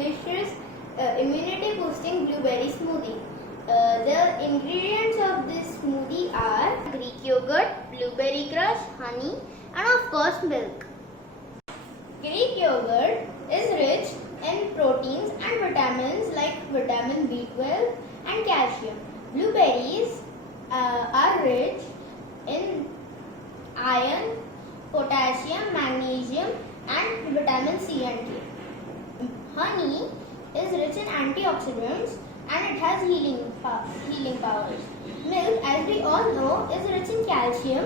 delicious immunity boosting blueberry smoothie. The ingredients of this smoothie are Greek yogurt, blueberry crush, honey, and of course milk. Greek yogurt is rich in proteins and vitamins like vitamin B12 and calcium. Blueberries are rich in iron, potassium, magnesium, and vitamin C and K. Honey is rich in antioxidants and it has healing powers. Milk, as we all know, is rich in calcium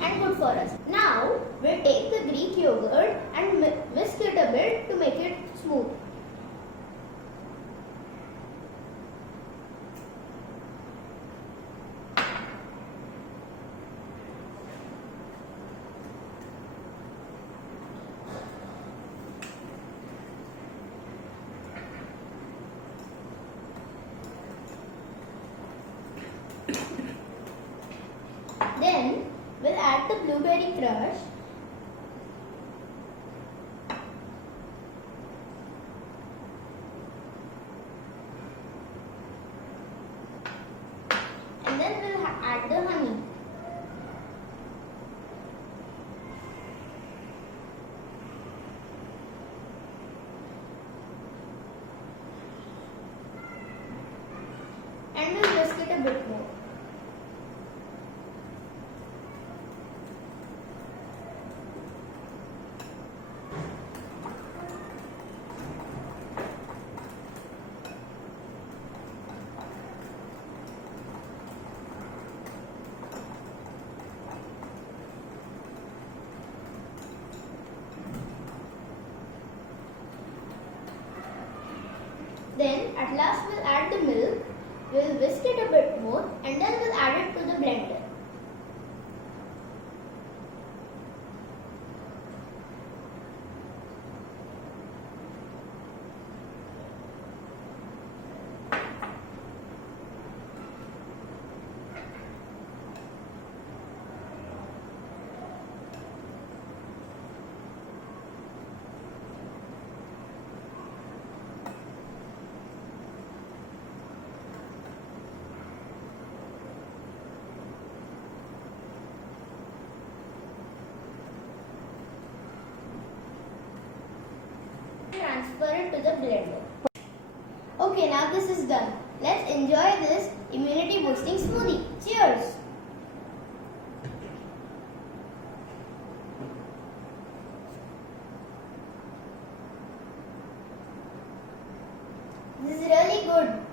and good for us. Now, we'll take the Greek yogurt and whisk it a bit to make it smooth. Then we'll add the blueberry crush and then we'll add the honey. And we'll whisk it a bit more. Then at last we'll add the milk, we'll whisk it a bit more and then we'll add it to the blender. Transfer it to the blender. Okay, now this is done. Let's enjoy this immunity boosting smoothie. Cheers! This is really good.